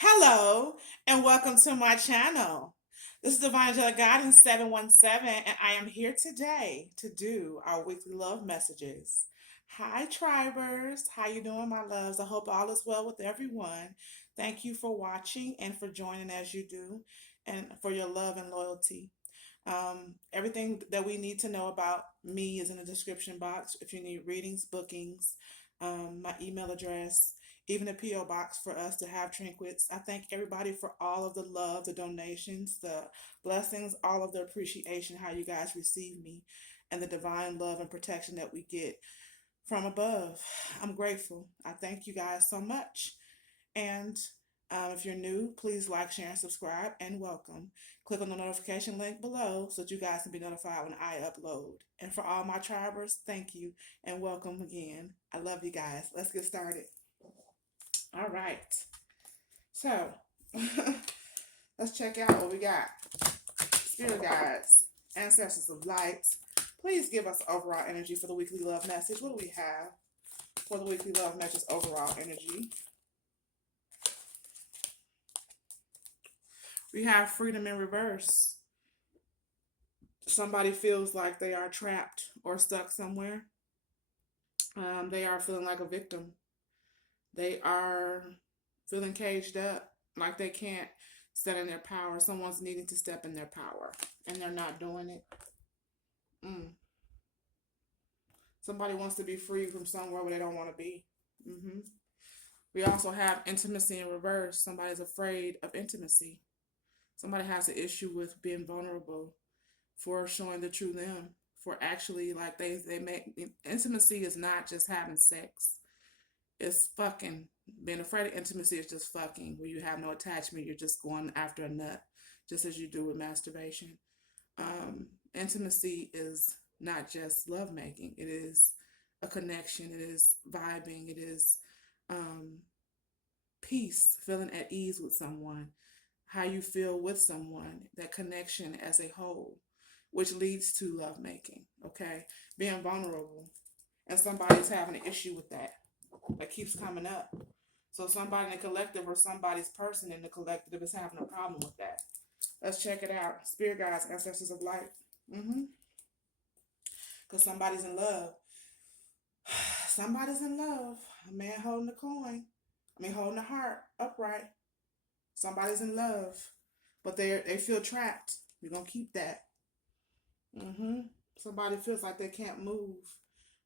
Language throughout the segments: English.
Hello, and welcome to my channel. This is Divine Angelic Guidance 717, and I am here today to do our weekly love messages. Hi, Tribers. How you doing, my loves? I hope all is well with everyone. Thank you for watching and for joining as you do, and for your love and loyalty. Everything that we need to know about me is in the description box. If you need readings, bookings, my email address, even a P.O. box for us to have trinquets. I thank everybody for all of the love, the donations, the blessings, all of the appreciation, how you guys receive me, and the divine love and protection that we get from above. I'm grateful. I thank you guys so much. And if you're new, please like, share, and subscribe, and welcome. Click on the notification link below so that you guys can be notified when I upload. And for all my tribers, thank you and welcome again. I love you guys. Let's get started. All right. So, let's check out what we got. Spirit guides, ancestors of light, please give us overall energy for the weekly love message. What do we have for the weekly love message overall energy? We have freedom in reverse. Somebody feels like they are trapped or stuck somewhere. They are feeling like a victim. They are feeling caged up, like they can't step in their power. Someone's needing to step in their power, and they're not doing it. Mm. Somebody wants to be free from somewhere where they don't want to be. Mm-hmm. We also have intimacy in reverse. Somebody's afraid of intimacy. Somebody has an issue with being vulnerable, for showing the true them, for actually like they make intimacy is not just having sex. It's fucking. Being afraid of intimacy is just fucking. Where you have no attachment, you're just going after a nut, just as you do with masturbation. Intimacy is not just lovemaking. It is a connection. It is vibing. It is um, peace, feeling at ease with someone, how you feel with someone, that connection as a whole, which leads to lovemaking. Okay, being vulnerable, and somebody's having an issue with that. That keeps coming up. So somebody in the collective or somebody's person in the collective is having a problem with that. Let's check it out. Spirit guides, ancestors of light. Mm-hmm. Because somebody's in love. Somebody's in love. A man holding the coin. Holding the heart upright. Somebody's in love. But they feel trapped. We're going to keep that. Mm-hmm. Somebody feels like they can't move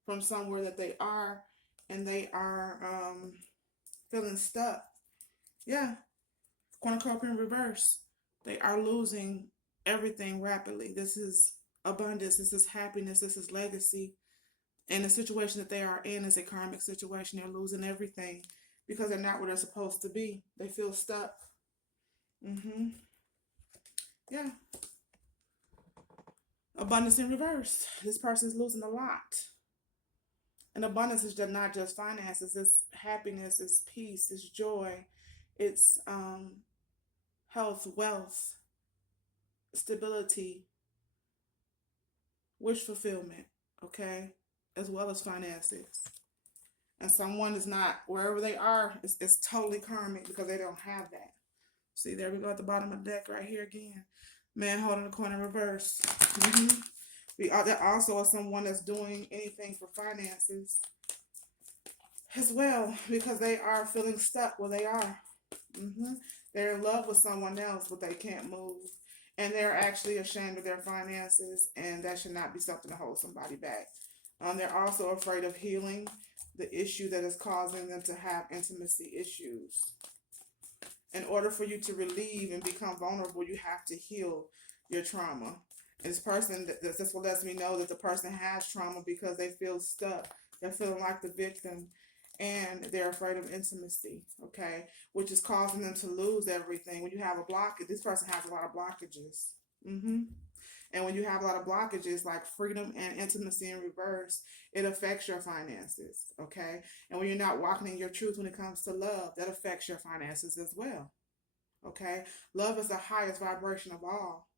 from somewhere that they are, and they are feeling stuck. Yeah. Cornucopia in reverse. They are losing everything rapidly. This is abundance. This is happiness. This is legacy. And the situation that they are in is a karmic situation. They're losing everything because they're not where they're supposed to be. They feel stuck. Mm-hmm. Yeah. Abundance in reverse. This person's losing a lot. And abundance is not just finances. It's happiness. It's peace. It's joy. It's health, wealth, stability, wish fulfillment, okay, as well as finances. And someone is not, wherever they are, it's totally karmic because they don't have that. See, there we go at the bottom of the deck right here again. Man holding the coin in reverse. Mm-hmm. There also is someone that's doing anything for finances as well because they are feeling stuck where they are. Mm-hmm. They're in love with someone else, but they can't move. And they're actually ashamed of their finances, and that should not be something to hold somebody back. They're also afraid of healing the issue that is causing them to have intimacy issues. In order for you to relieve and become vulnerable, you have to heal your trauma. And this person, that's what lets me know that the person has trauma because they feel stuck. They're feeling like the victim, and they're afraid of intimacy, okay, which is causing them to lose everything. When you have a blockage, this person has a lot of blockages. Mm-hmm. And when you have a lot of blockages like freedom and intimacy in reverse, it affects your finances, okay? And when you're not walking in your truth when it comes to love, that affects your finances as well, okay? Love is the highest vibration of all.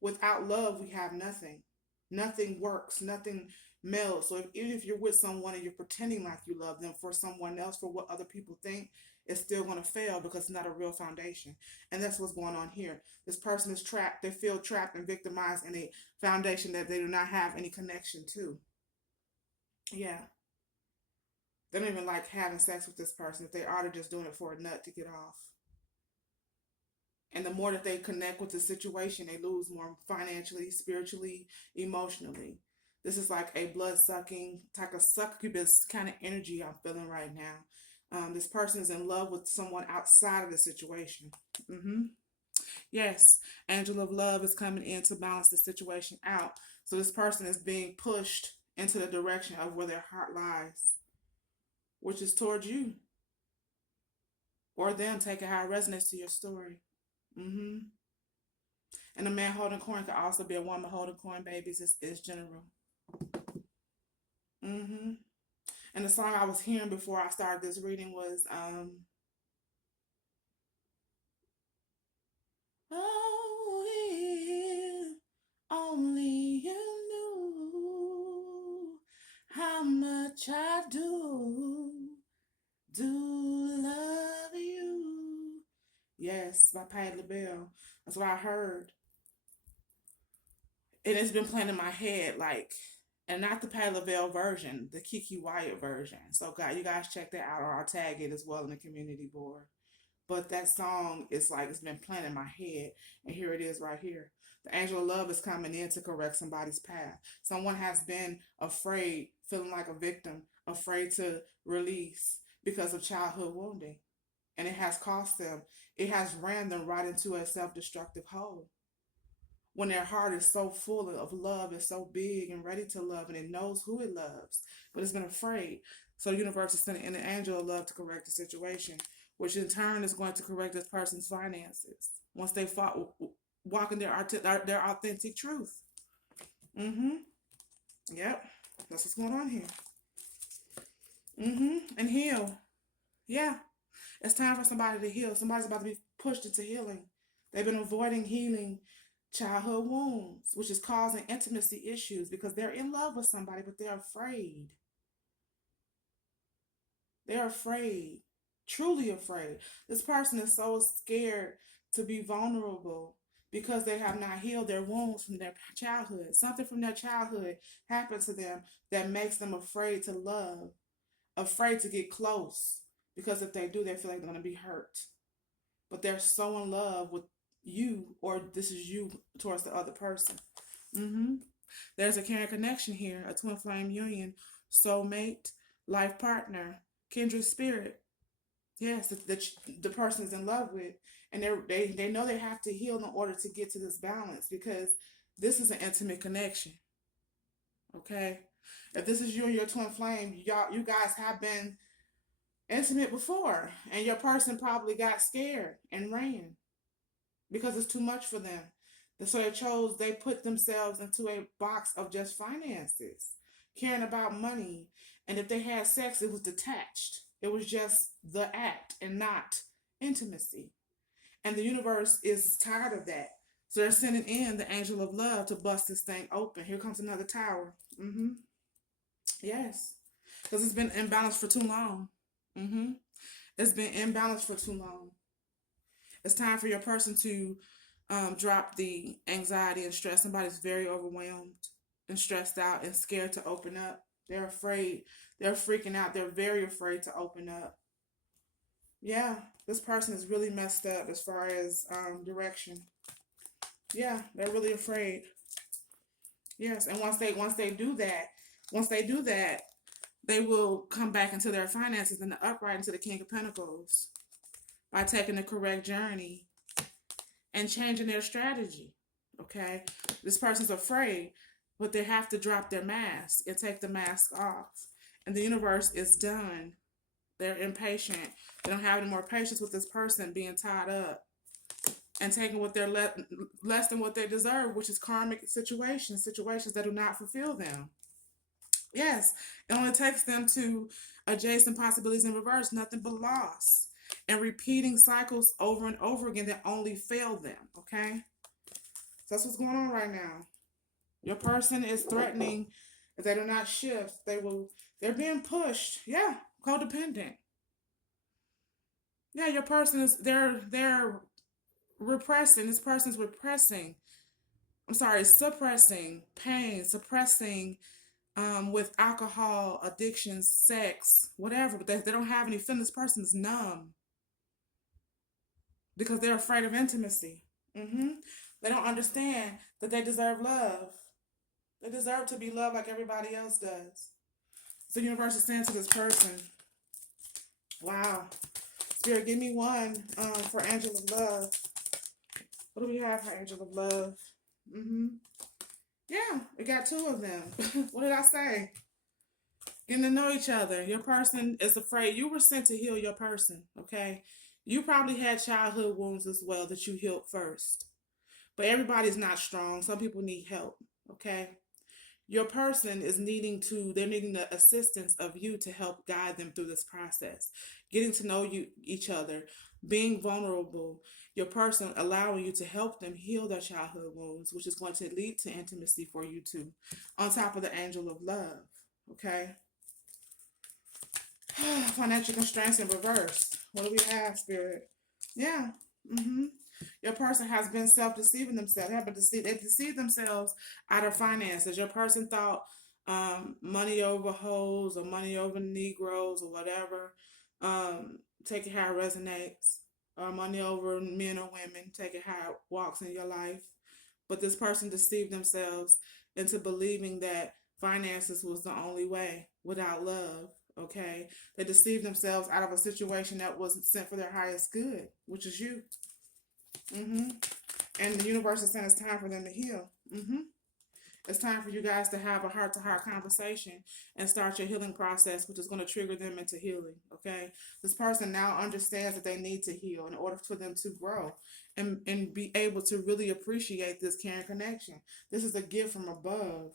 Without love, we have nothing. Nothing works. Nothing melds. So even if you're with someone and you're pretending like you love them for someone else, for what other people think, it's still going to fail because it's not a real foundation. And that's what's going on here. This person is trapped. They feel trapped and victimized in a foundation that they do not have any connection to. Yeah. They don't even like having sex with this person. If they are, they're just doing it for a nut to get off. And the more that they connect with the situation, they lose more financially, spiritually, emotionally. This is like a blood sucking, type of succubus kind of energy I'm feeling right now. This person is in love with someone outside of the situation. Mm-hmm. Yes, angel of love is coming in to balance the situation out. So this person is being pushed into the direction of where their heart lies, which is towards you or them. Take it how it resonates to your story. Mm-hmm. And a man holding coin could also be a woman holding coin, babies. It's general. Mm-hmm. And the song I was hearing before I started this reading was oh, if only you knew how much I do love you. Yes, by Patti LaBelle. That's what I heard. And it's been playing in my head, like, and not the Patti LaBelle version, the Kiki Wyatt version. So, God, you guys check that out, or I'll tag it as well in the community board. But that song is like it's been playing in my head, and here it is right here. The angel of love is coming in to correct somebody's path. Someone has been afraid, feeling like a victim, afraid to release because of childhood wounding, and it has cost them. It has ran them right into a self-destructive hole when their heart is so full of love, it's so big and ready to love, and it knows who it loves, but it's been afraid. So the universe is sending an angel of love to correct the situation, which in turn is going to correct this person's finances once they walk in their authentic truth. Mm-hmm. Yep. That's what's going on here. Mm-hmm. And heal. Yeah. It's time for somebody to heal. Somebody's about to be pushed into healing. They've been avoiding healing childhood wounds, which is causing intimacy issues because they're in love with somebody, but they're afraid. They're afraid, truly afraid. This person is so scared to be vulnerable because they have not healed their wounds from their childhood. Something from their childhood happened to them that makes them afraid to love, afraid to get close, because if they do, they feel like they're going to be hurt. But they're so in love with you, or this is you towards the other person. Mm-hmm. There's a caring connection here, a twin flame union, soulmate, life partner, kindred spirit. Yes, the person is in love with, and they know they have to heal in order to get to this balance because this is an intimate connection. Okay, if this is you and your twin flame, you guys have been intimate before, and your person probably got scared and ran because it's too much for them. So they put themselves into a box of just finances, caring about money. And if they had sex, it was detached. It was just the act and not intimacy. And the universe is tired of that. So they're sending in the angel of love to bust this thing open. Here comes another tower. Mm-hmm. Yes. Because it's been imbalanced for too long. Mm-hmm. It's been imbalanced for too long. It's time for your person to drop the anxiety and stress. Somebody's very overwhelmed and stressed out and scared to open up. They're afraid. They're freaking out. They're very afraid to open up. Yeah, this person is really messed up as far as direction. Yeah, they're really afraid. Yes, and once they do that, they will come back into their finances and the upright into the King of Pentacles by taking the correct journey and changing their strategy. Okay, this person's afraid, but they have to drop their mask and take the mask off. And the universe is done. They're impatient. They don't have any more patience with this person being tied up and taking what they're less than what they deserve, which is karmic situations that do not fulfill them. Yes, it only takes them to adjacent possibilities in reverse, nothing but loss, and repeating cycles over and over again that only fail them. Okay, so that's what's going on right now. Your person is threatening if they do not shift, they're being pushed. Yeah, codependent. Yeah, your person is they're repressing. This person's repressing. I'm sorry, suppressing pain, suppressing with alcohol, addiction, sex, whatever. But they don't have any feeling. This person's numb because they're afraid of intimacy. hmm They don't understand that they deserve love. They deserve to be loved like everybody else does. So the universe is saying to this person, wow, Spirit, give me one for Angel of Love. What do we have for Angel of Love? hmm Yeah, we got two of them. What did I say? Getting to know each other. Your person is afraid. You were sent to heal your person, okay? You probably had childhood wounds as well that you healed first. But everybody's not strong. Some people need help, okay? Your person is they're needing the assistance of you to help guide them through this process. Getting to know each other, being vulnerable, your person allowing you to help them heal their childhood wounds, which is going to lead to intimacy for you too. On top of the angel of love, okay? Financial constraints in reverse. What do we have, Spirit? Yeah. Mm-hmm. Your person has been self-deceiving themselves. They deceived themselves out of finances. Your person thought money over hoes or money over Negroes or whatever. Take it how it resonates. Or money over men or women. Take it how it walks in your life. But this person deceived themselves into believing that finances was the only way without love. Okay, they deceived themselves out of a situation that wasn't sent for their highest good, which is you. hmm And the universe is saying it's time for them to heal. It's time for you guys to have a heart-to-heart conversation and start your healing process, which is going to trigger them into healing. Okay, this person now understands that they need to heal in order for them to grow and be able to really appreciate this caring connection. This is a gift from above.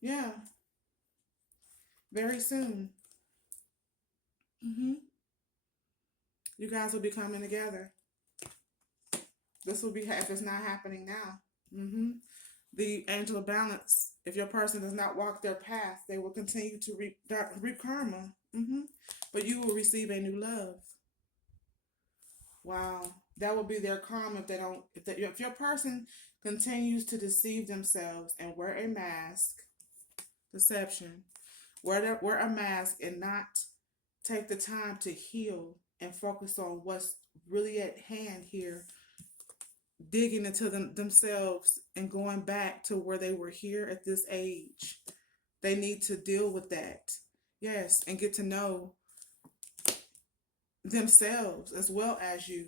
Yeah, very soon. hmm You guys will be coming together. This will be if it's not happening now. hmm The angel of balance. If your person does not walk their path, they will continue to reap karma. But you will receive a new love. Wow, that will be their karma if they don't. If your person continues to deceive themselves and wear a mask, deception, wear a mask and not take the time to heal and focus on what's really at hand here, digging into themselves and going back to where they were here at this age. They need to deal with that. Yes, and get to know themselves as well as you.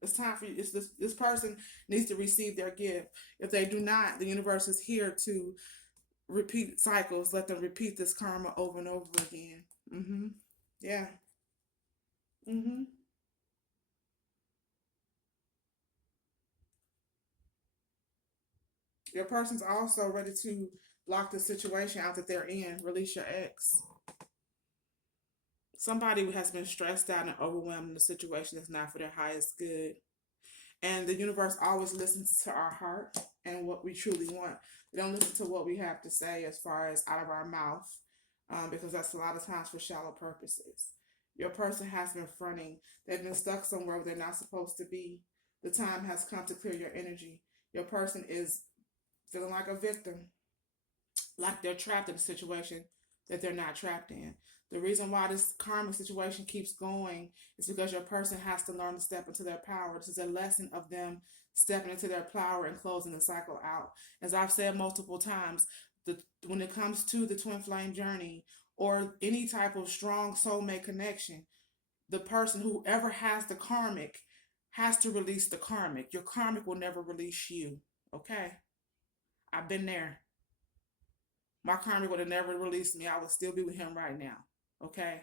It's time for you. This person needs to receive their gift. If they do not, the universe is here to repeat cycles. Let them repeat this karma over and over again. Yeah. hmm Your person's also ready to block the situation out that they're in. Release your ex. Somebody has been stressed out and overwhelmed in a situation that's not for their highest good. And the universe always listens to our heart and what we truly want. They don't listen to what we have to say as far as out of our mouth, because that's a lot of times for shallow purposes. Your person has been fronting. They've been stuck somewhere where they're not supposed to be. The time has come to clear your energy. Your person is feeling like a victim, like they're trapped in a situation that they're not trapped in. The reason why this karmic situation keeps going is because your person has to learn to step into their power. This is a lesson of them stepping into their power and closing the cycle out. As I've said multiple times, when it comes to the twin flame journey or any type of strong soulmate connection, the person, whoever has the karmic, has to release the karmic. Your karmic will never release you. Okay? I've been there. My karmic would have never released me. I would still be with him right now. Okay?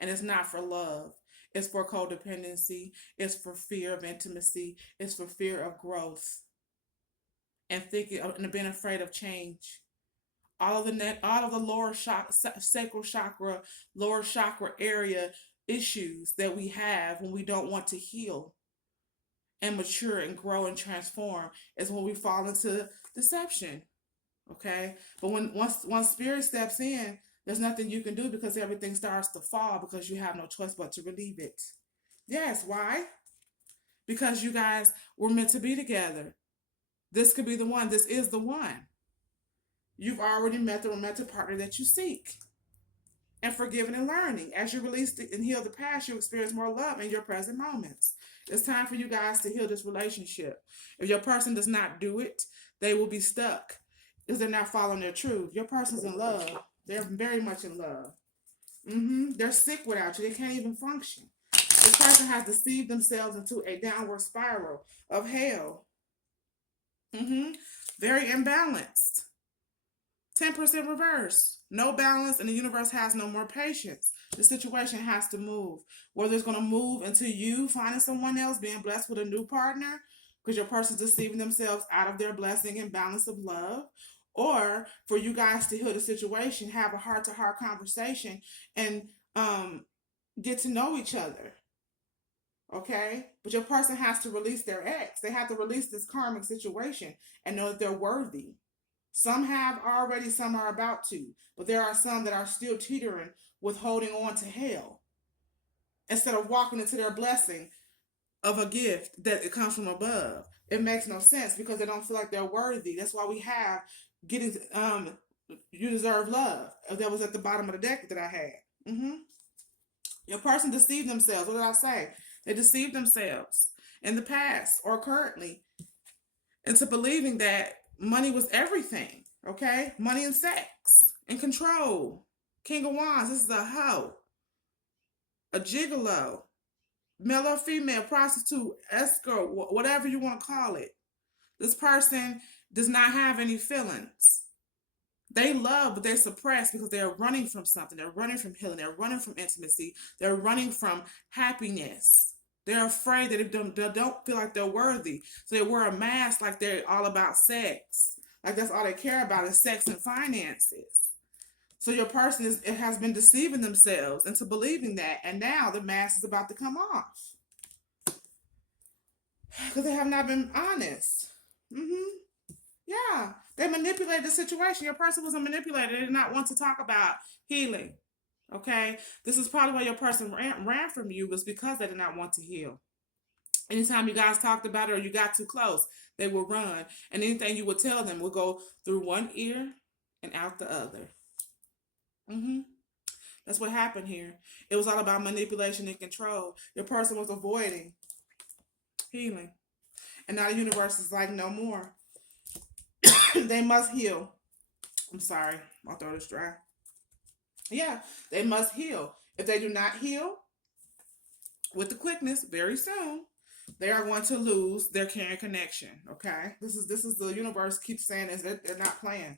And it's not for love. It's for codependency. It's for fear of intimacy. It's for fear of growth and thinking and being afraid of change. All of the sacral chakra, lower chakra area issues that we have when we don't want to heal and mature and grow and transform is when we fall into deception. Okay, but once spirit steps in, There's nothing you can do because everything starts to fall because you have no choice but to relieve it. Yes, why? Because you guys were meant to be together. This could be the one. This is the one. You've already met the romantic partner that you seek. And forgiving and learning. As you release and heal the past, you experience more love in your present moments. It's time for you guys to heal this relationship. If your person does not do it, they will be stuck because they're not following their truth. Your person's in love. They're very much in love. They're sick without you. They can't even function. This person has deceived themselves into a downward spiral of hell. Very imbalanced. 10% reverse. No balance, and the universe has no more patience. The situation has to move. Whether it's going to move into you finding someone else, being blessed with a new partner, because your person's deceiving themselves out of their blessing and balance of love, or for you guys to heal the situation, have a heart-to-heart conversation, and get to know each other. Okay? But your person has to release their ex. They have to release this karmic situation and know that they're worthy. Some have already, some are about to, but there are some that are still teetering with holding on to hell instead of walking into their blessing of a gift that it comes from above. It makes no sense because they don't feel like they're worthy. That's why we have getting you deserve love. That was at the bottom of the deck that I had. Your person deceived themselves. What did I say? They deceived themselves in the past or currently into believing that money was everything. Okay? Money and sex and control. King of Wands, this is a hoe. A gigolo. Male or female, prostitute, escort, whatever you want to call it. This person does not have any feelings. They love, but they're suppressed because they're running from something. They're running from healing. They're running from intimacy. They're running from happiness. They're afraid that they don't feel like they're worthy. So they wear a mask like they're all about sex. Like that's all they care about is sex and finances. So your person has been deceiving themselves into believing that. And now the mask is about to come off. Because they have not been honest. Yeah. They manipulated the situation. Your person was a manipulator. They did not want to talk about healing. Okay? This is probably why your person ran from you, was because they did not want to heal. Anytime you guys talked about it or you got too close, they will run. And anything you would tell them will go through one ear and out the other. That's what happened here. It was all about manipulation and control. Your person was avoiding healing. And now the universe is like, no more. They must heal. I'm sorry. My throat is dry. Yeah, they must heal. If they do not heal with the quickness very soon, they are going to lose their caring connection. Okay? This is the universe keeps saying is that they're not playing.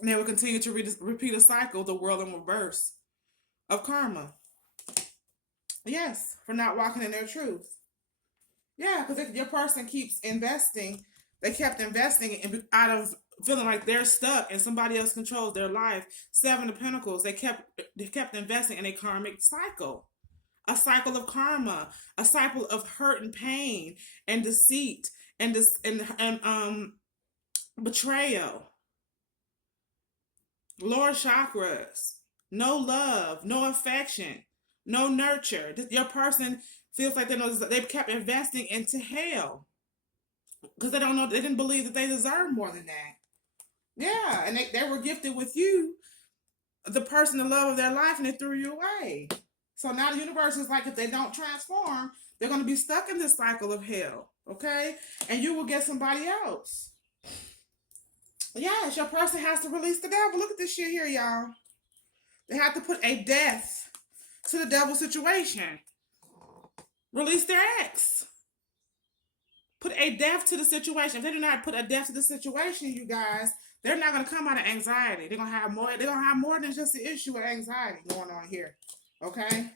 And they will continue to repeat a cycle, the world in reverse of karma. Yes, for not walking in their truth. Yeah, because if your person keeps investing, they kept investing out of feeling like they're stuck and somebody else controls their life. 7 of Pentacles, they kept investing in a karmic cycle. A cycle of karma, a cycle of hurt and pain and deceit and betrayal. Lower chakras, no love, no affection, no nurture. Your person feels like they kept investing into hell because they don't know, they didn't believe that they deserve more than that. Yeah, and they were gifted with you, the person, the love of their life, and they threw you away. So now the universe is like, if they don't transform, they're going to be stuck in this cycle of hell. Okay? And you will get somebody else. Yes, your person has to release the devil. Look at this shit here, y'all. They have to put a death to the devil situation. Release their ex. Put a death to the situation. If they do not put a death to the situation, you guys, they're not going to come out of anxiety. They're going to have more. They're going to have more than just the issue of anxiety going on here. Okay?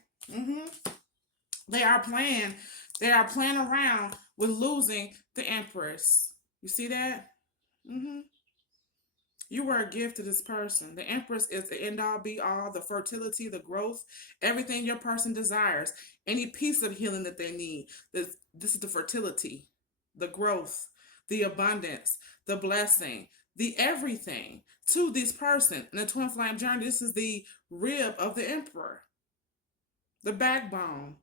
They are playing around with losing the empress. You see that? You were a gift to this person. The empress is the end all be all, the fertility, the growth, everything your person desires, any piece of healing that they need. This is the fertility, the growth, the abundance, the blessing, the everything to this person. In the twin flame journey, this is the rib of the emperor, the backbone.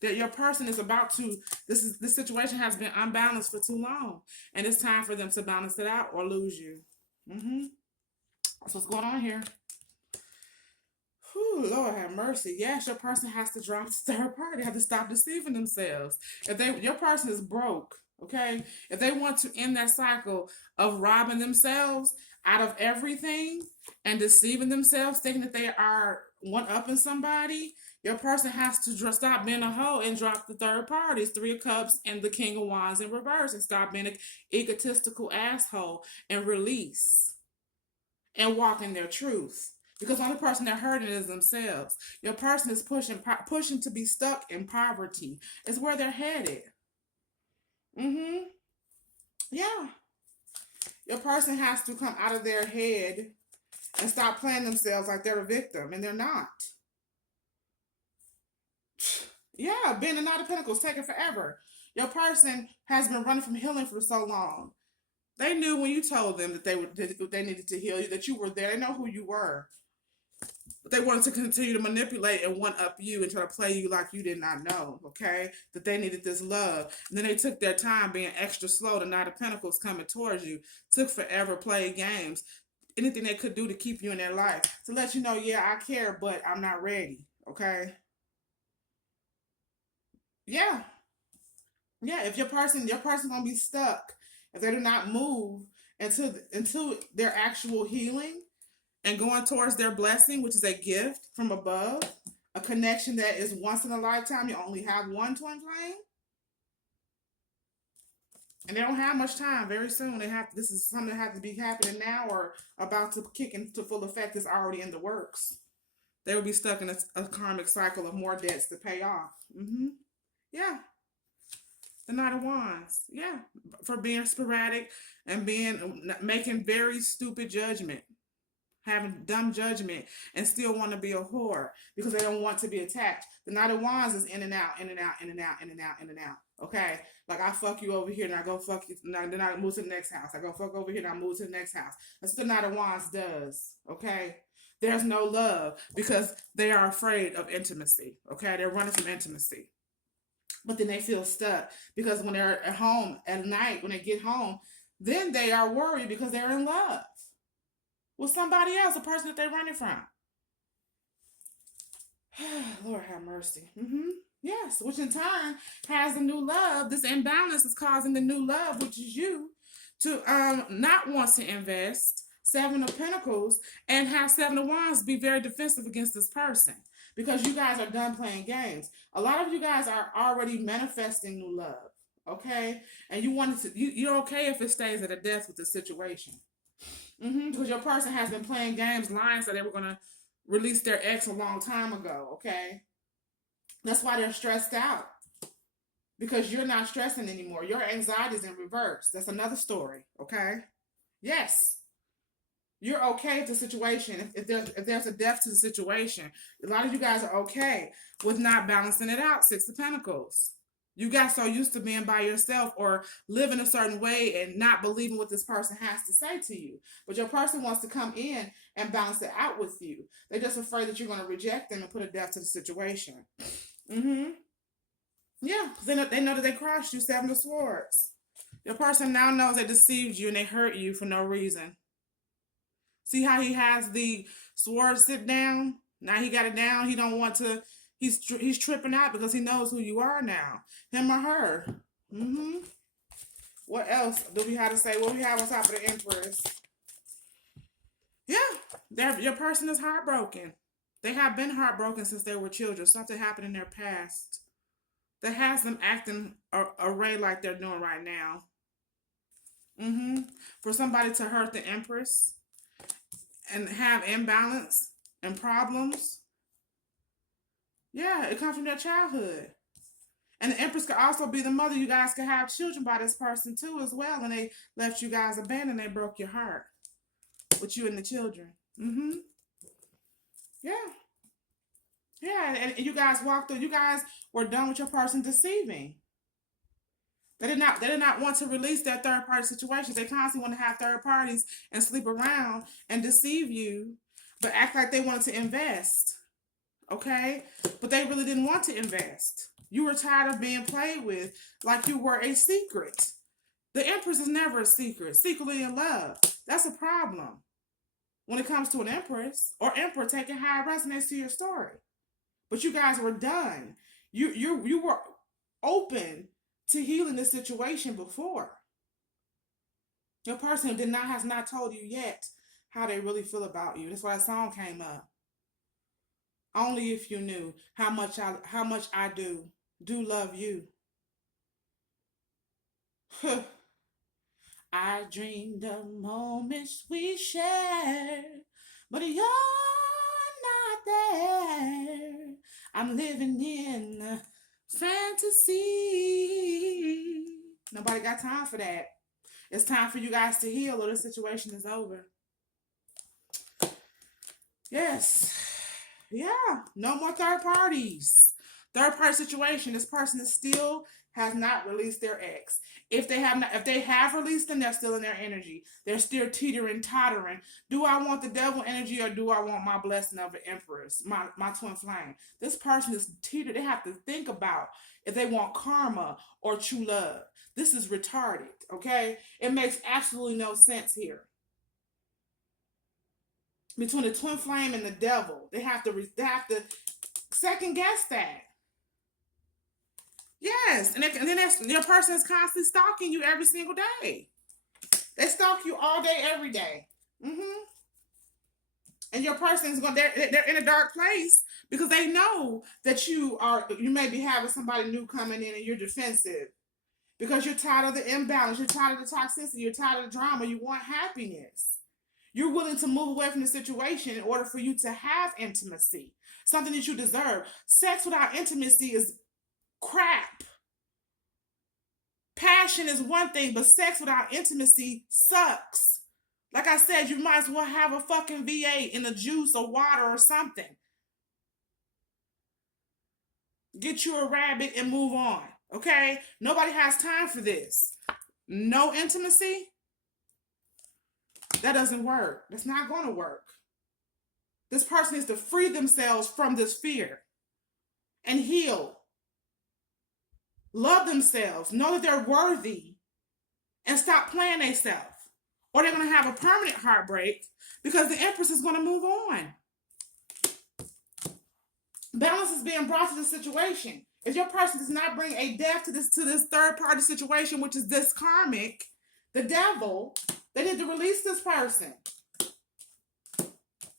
That your person is about to, this situation has been unbalanced for too long. And it's time for them to balance it out or lose you. That's what's going on here. Whew, Lord have mercy. Yes, your person has to drop the third party. They have to stop deceiving themselves. Your person is broke, okay? If they want to end that cycle of robbing themselves out of everything and deceiving themselves, thinking that they are one-upping somebody, your person has to stop being a hoe and drop the third parties, Three of Cups and the King of Wands in reverse, and stop being an egotistical asshole and release and walk in their truth. Because the only person they're hurting is themselves. Your person is pushing to be stuck in poverty. It's where they're headed. Yeah. Your person has to come out of their head and stop playing themselves like they're a victim, and they're not. Yeah, being the Knight of Pentacles, taking forever. Your person has been running from healing for so long. They knew when you told them that they needed to heal you, that you were there. They know who you were. But they wanted to continue to manipulate and one-up you and try to play you like you did not know, okay? That they needed this love. And then they took their time being extra slow. The Knight of Pentacles coming towards you. Took forever, playing games. Anything they could do to keep you in their life. To let you know, yeah, I care, but I'm not ready, okay? Yeah. Yeah, if your person's gonna be stuck, if they do not move until their actual healing and going towards their blessing, which is a gift from above, a connection that is once in a lifetime. You only have one twin flame, and they don't have much time. Very soon, this is something that has to be happening now or about to kick into full effect. Is already in the works. They will be stuck in a karmic cycle of more debts to pay off. Yeah. The Knight of Wands, yeah, for being sporadic and making very stupid judgment, having dumb judgment, and still want to be a whore because they don't want to be attached. The Knight of Wands is in and out, in and out, in and out, in and out, in and out. Okay, like I fuck you over here and I go fuck you, then I move to the next house. I go fuck over here and I move to the next house. That's what the Knight of Wands does. Okay, there's no love because they are afraid of intimacy. Okay, they're running from intimacy. But then they feel stuck because when they're at home at night, when they get home, then they are worried because they're in love with somebody else, a person that they're running from. Lord have mercy. Yes, which in turn has a new love. This imbalance is causing the new love, which is you, to not want to invest. Seven of Pentacles and have Seven of Wands be very defensive against this person. Because you guys are done playing games. A lot of you guys are already manifesting new love, okay? And you're okay if it stays at a death with the situation. Because your person has been playing games, lying, so they were going to release their ex a long time ago, okay? That's why they're stressed out. Because you're not stressing anymore. Your anxiety is in reverse. That's another story, okay? Yes. You're okay with the situation. If there's a death to the situation, a lot of you guys are okay with not balancing it out. Six of Pentacles. You got so used to being by yourself or living a certain way and not believing what this person has to say to you. But your person wants to come in and balance it out with you. They're just afraid that you're going to reject them and put a death to the situation. Yeah, they know that they crossed you. Seven of Swords. Your person now knows they deceived you and they hurt you for no reason. See how he has the sword sit down? Now he got it down. He don't want to. He's tripping out because he knows who you are now. Him or her. What else do we have to say? What we have on top of the Empress? Yeah, your person is heartbroken. They have been heartbroken since they were children. Something happened in their past that has them acting array like they're doing right now. For somebody to hurt the Empress and have imbalance and problems. Yeah, it comes from their childhood. And the Empress could also be the mother. You guys could have children by this person too as well. And they left you guys abandoned. They broke your heart with you and the children. Yeah. Yeah, and you guys walked through. You guys were done with your person deceiving. They did not want to release their third party situations. They constantly want to have third parties and sleep around and deceive you, but act like they wanted to invest. Okay? But they really didn't want to invest. You were tired of being played with like you were a secret. The Empress is never a secret. Secretly in love. That's a problem. When it comes to an Empress or Emperor, taking how it resonates to your story. But you guys were done. You were open to healing the situation before. Your person has not told you yet how they really feel about you. That's why that song came up. Only if you knew how much I do love you. I dreamed of moments we shared, but you're not there. I'm living in fantasy. Nobody got time for that. It's time for you guys to heal or the situation is over. Yes. Yeah. No more third parties. Third party situation. This person still has not released their ex. If they have released them, they're still in their energy. They're still teetering, tottering. Do I want the devil energy or do I want my blessing of the Empress, my twin flame? This person is teetered. They have to think about if they want karma or true love. This is retarded, okay? It makes absolutely no sense here. Between the twin flame and the devil, they have to second guess that. Yes, and then your person is constantly stalking you every single day. They stalk you all day, every day. And your person is they're in a dark place because they know that you may be having somebody new coming in and you're defensive because you're tired of the imbalance, you're tired of the toxicity, you're tired of the drama, you want happiness. You're willing to move away from the situation in order for you to have intimacy, something that you deserve. Sex without intimacy is crap. Passion is one thing, but sex without intimacy sucks. Like I said, you might as well have a fucking V8 in a juice or water or something. Get you a rabbit and move on, okay? Nobody has time for this. No intimacy? That doesn't work. That's not going to work. This person needs to free themselves from this fear and heal. Love themselves. Know that they're worthy and stop playing themselves. Or they're going to have a permanent heartbreak because the Empress is going to move on. Balance is being brought to the situation. If your person does not bring a death to this third party situation, which is this karmic, the devil, they need to release this person.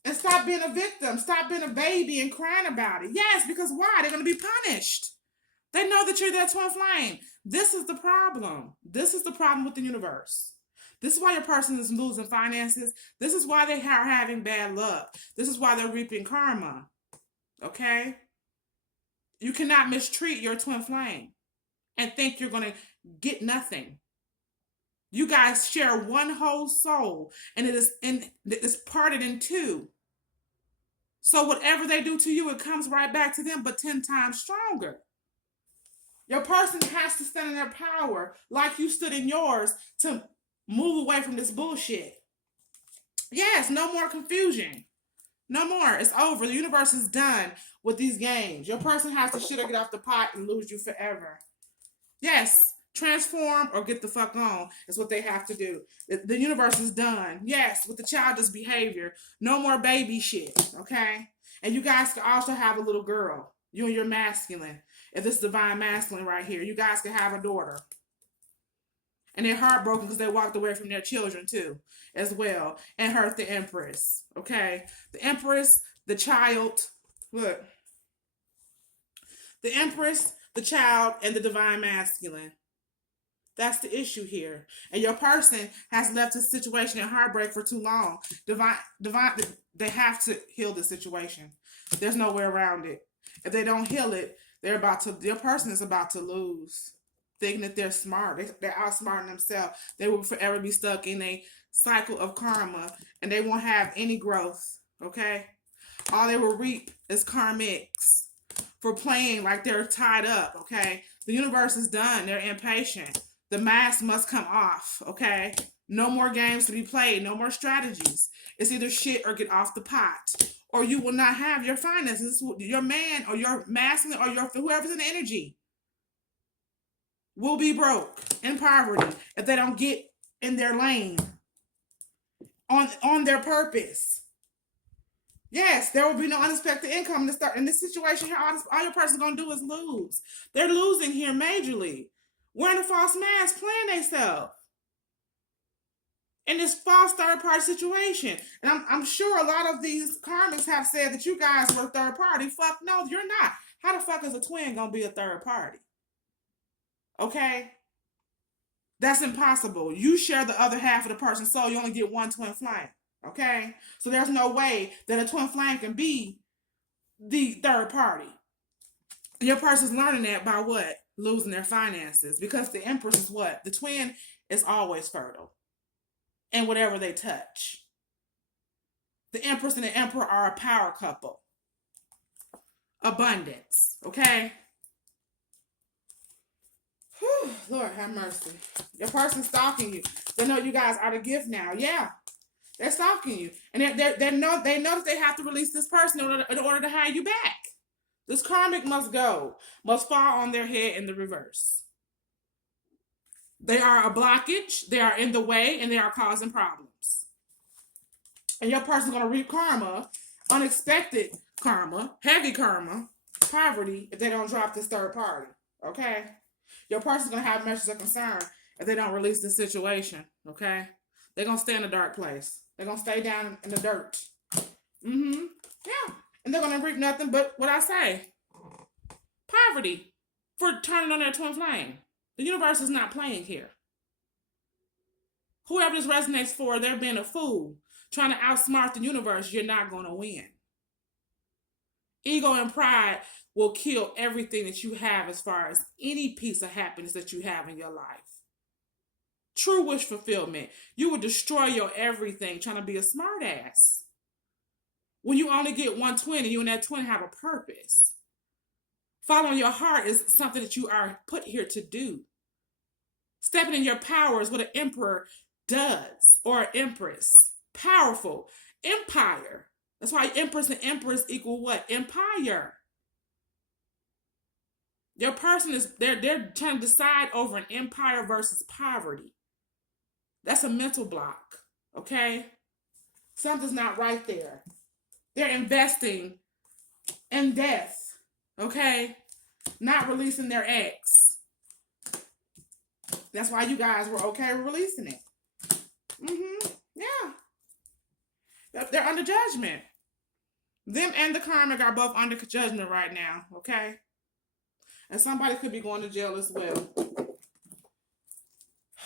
And stop being a victim. Stop being a baby and crying about it. Yes, because why? They're going to be punished. They know that you're their twin flame. This is the problem. This is the problem with the universe. This is why your person is losing finances. This is why they are having bad luck. This is why they're reaping karma. Okay? You cannot mistreat your twin flame and think you're going to get nothing. You guys share one whole soul, and it's parted in two. So whatever they do to you, it comes right back to them, but 10 times stronger. Your person has to stand in their power like you stood in yours to move away from this bullshit. Yes, no more confusion. No more. It's over. The universe is done with these games. Your person has to shit or get off the pot and lose you forever. Yes, transform or get the fuck on is what they have to do. The universe is done. Yes, with the childish behavior. No more baby shit, okay? And you guys can also have a little girl. You and your masculine. If this divine masculine right here, you guys can have a daughter. And they're heartbroken because they walked away from their children too, as well, and hurt the Empress, okay? The Empress, the child, look. The Empress, the child, and the divine masculine. That's the issue here. And your person has left the situation in heartbreak for too long. They have to heal the situation. There's no way around it. If they don't heal it, your person is about to lose. Thinking that they're smart. They're outsmarting themselves. They will forever be stuck in a cycle of karma and they won't have any growth. Okay? All they will reap is karmics for playing like they're tied up. Okay? The universe is done. They're impatient. The mask must come off, okay? No more games to be played, no more strategies. It's either shit or get off the pot, or you will not have your finances. Your man or your masculine or your whoever's in the energy will be broke in poverty if they don't get in their lane on their purpose. Yes, there will be no unexpected income to start in this situation here. All your person's gonna do is lose. They're losing here majorly. Wearing a false mask, playing themselves in this false third party situation. And I'm sure a lot of these karmics have said that you guys were third party. Fuck no, you're not. How the fuck is a twin gonna be a third party? Okay? That's impossible. You share the other half of the person's soul. You only get one twin flame. Okay? So there's no way that a twin flame can be the third party. Your person's learning that by what? Losing their finances. Because the empress is what? The twin is always fertile in whatever they touch. The empress and the emperor are a power couple. Abundance. Okay? Whew, Lord have mercy. Your person's stalking you. They know you guys are the gift now. Yeah. They're stalking you. And they know that they have to release this person in order to have you back. This karmic must go. Must fall on their head in the reverse. They are a blockage. They are in the way and they are causing problems. And your person's going to reap karma, unexpected karma, heavy karma, poverty, if they don't drop this third party. Okay? Your person's going to have messages of concern if they don't release this situation. Okay? They're going to stay in a dark place. They're going to stay down in the dirt. Yeah. And they're going to reap nothing but what I say. Poverty for turning on their twin flame. The universe is not playing here. Whoever this resonates for, they're being a fool. Trying to outsmart the universe, you're not going to win. Ego and pride will kill everything that you have as far as any piece of happiness that you have in your life. True wish fulfillment. You will destroy your everything trying to be a smart ass. When you only get one twin and you and that twin have a purpose. Following your heart is something that you are put here to do. Stepping in your power is what an emperor does, or an empress. Powerful. Empire. That's why empress and empress equal what? Empire. Your person is, they're trying to decide over an empire versus poverty. That's a mental block, okay? Something's not right there. They're investing in death, okay? Not releasing their ex. That's why you guys were okay with releasing it. Yeah. They're under judgment. Them and the karmic are both under judgment right now, okay? And somebody could be going to jail as well.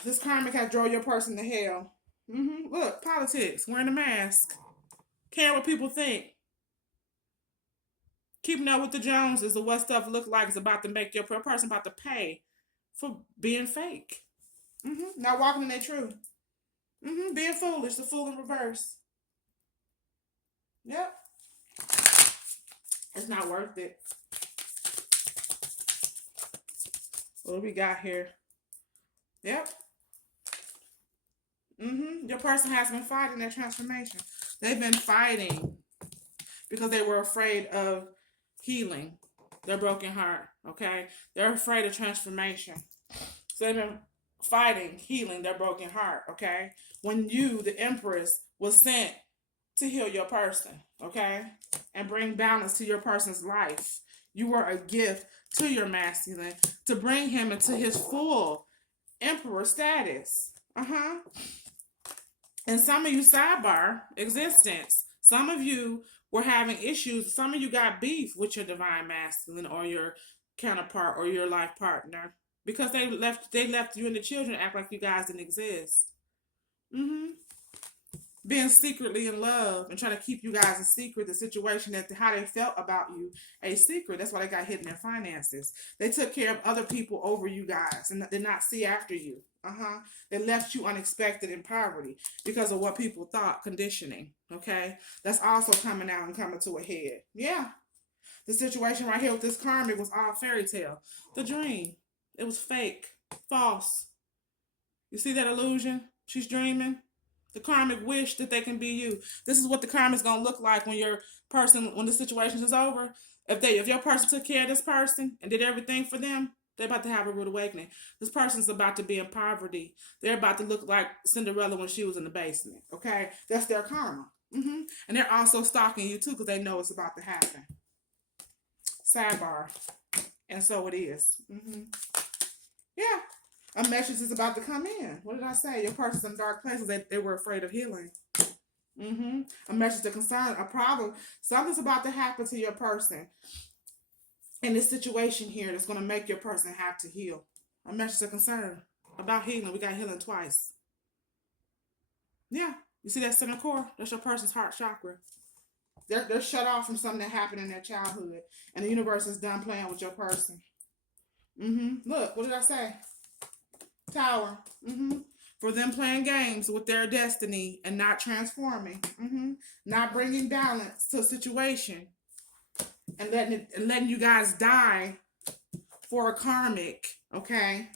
This karmic has drove your person to hell. Look, politics, wearing a mask. Care what people think. Keeping up with the Joneses of what stuff look like is about to make your person about to pay for being fake. Not walking in their truth. Being foolish, the fool in reverse. Yep. It's not worth it. What do we got here? Yep. Your person has been fighting their transformation. They've been fighting because they were afraid of healing their broken heart. Okay? They're afraid of transformation. So they've been fighting, healing their broken heart. Okay? When you, the empress, was sent to heal your person. Okay? And bring balance to your person's life. You were a gift to your masculine to bring him into his full emperor status. And some of you, sidebar, existence. Some of you were having issues. Some of you got beef with your divine masculine or your counterpart or your life partner because they left you and the children act like you guys didn't exist. Being secretly in love and trying to keep you guys a secret, the situation that how they felt about you a secret. That's why they got hit in their finances. They took care of other people over you guys and did not see after you. They left you unexpected in poverty because of what people thought, conditioning. Okay, that's also coming out and coming to a head. Yeah, the situation right here with this karmic was all fairy tale. The dream, it was fake, false. You see that illusion? She's dreaming. The karmic wish that they can be you. This is what the karma is gonna look like when your person, when the situation is over. If your person took care of this person and did everything for them, they're about to have a rude awakening. This person's about to be in poverty. They're about to look like Cinderella when she was in the basement. Okay, that's their karma. And they're also stalking you too because they know it's about to happen. Sidebar, and so it is. Yeah. A message is about to come in. What did I say? Your person's in dark places. They were afraid of healing. A message to concern, a problem. Something's about to happen to your person in this situation here that's going to make your person have to heal. A message of concern about healing. We got healing twice. Yeah. You see that center core? That's your person's heart chakra. They're shut off from something that happened in their childhood. And the universe is done playing with your person. Look, what did I say? Tower. For them playing games with their destiny and not transforming. Not bringing balance to a situation. And letting you guys die for a karmic. Okay?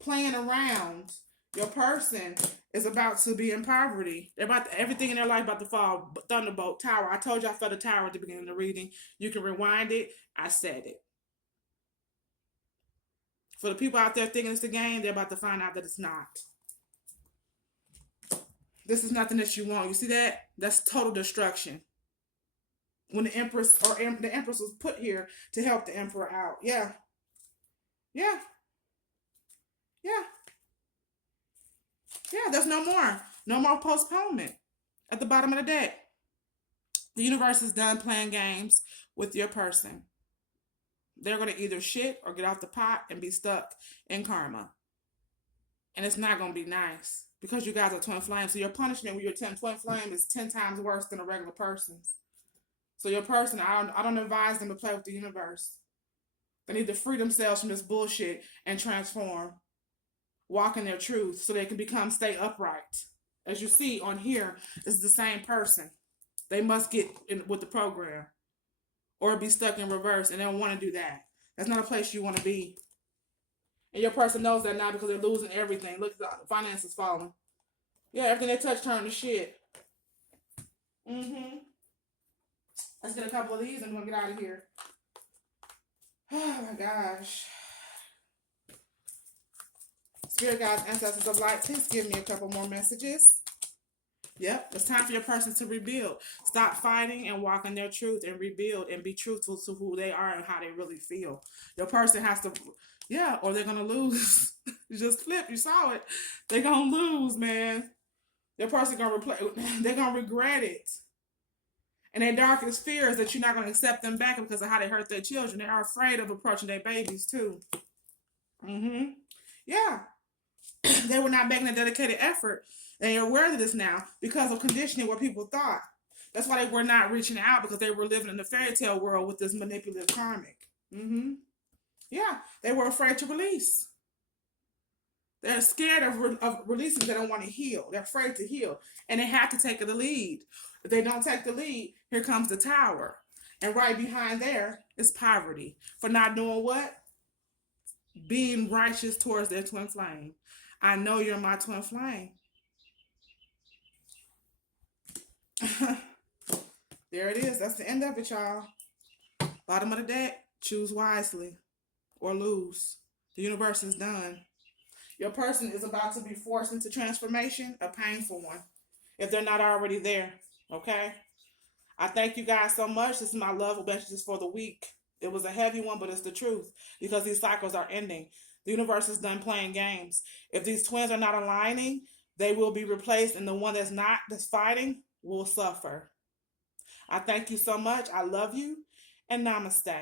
Playing around. Your person is about to be in poverty. They're about to, everything in their life about to fall. Thunderbolt, tower. I told you I felt a tower at the beginning of the reading. You can rewind it. I said it. For the people out there thinking it's a game, they're about to find out that it's not. This is nothing that you want. You see that? That's total destruction. When the empress or the empress was put here to help the emperor out. Yeah. There's no more. No more postponement. At the bottom of the deck. The universe is done playing games with your person. They're going to either shit or get off the pot and be stuck in karma. And it's not going to be nice because you guys are twin flames. So your punishment with your twin flame is 10 times worse than a regular person's. So your person, I don't advise them to play with the universe. They need to free themselves from this bullshit and transform. Walk in their truth so they can stay upright. As you see on here, it's the same person. They must get in with the program. Or be stuck in reverse, and they don't want to do that. That's not a place you want to be. And your person knows that now because they're losing everything. Look, the finances falling. Yeah, everything they touch turn to shit. Let's get a couple of these and we're going to get out of here. Oh my gosh. Spirit guides, ancestors of light, please give me a couple more messages. Yep, it's time for your person to rebuild. Stop fighting and walk in their truth and rebuild and be truthful to who they are and how they really feel. Your person has to, or they're going to lose. You just flip, you saw it. They're going to lose, man. Your person going to they're going to regret it. And their darkest fear is that you're not going to accept them back because of how they hurt their children. They are afraid of approaching their babies too. Yeah. They were not making a dedicated effort. And you're aware of this now because of conditioning what people thought. That's why they were not reaching out because they were living in the fairy tale world with this manipulative karmic. Yeah, they were afraid to release. They're scared of releasing. They don't want to heal. They're afraid to heal. And they have to take the lead. If they don't take the lead, here comes the tower. And right behind there is poverty. For not doing what? Being righteous towards their twin flame. I know you're my twin flame. There it is. That's the end of it, y'all. Bottom of the deck. Choose wisely or lose. The universe is done. Your person is about to be forced into transformation, a painful one, if they're not already there. Okay? I thank you guys so much. This is my love messages for the week. It was a heavy one, but it's the truth because these cycles are ending. The universe is done playing games. If these twins are not aligning, they will be replaced, and the one that's fighting will suffer. I thank you so much. I love you, and namaste.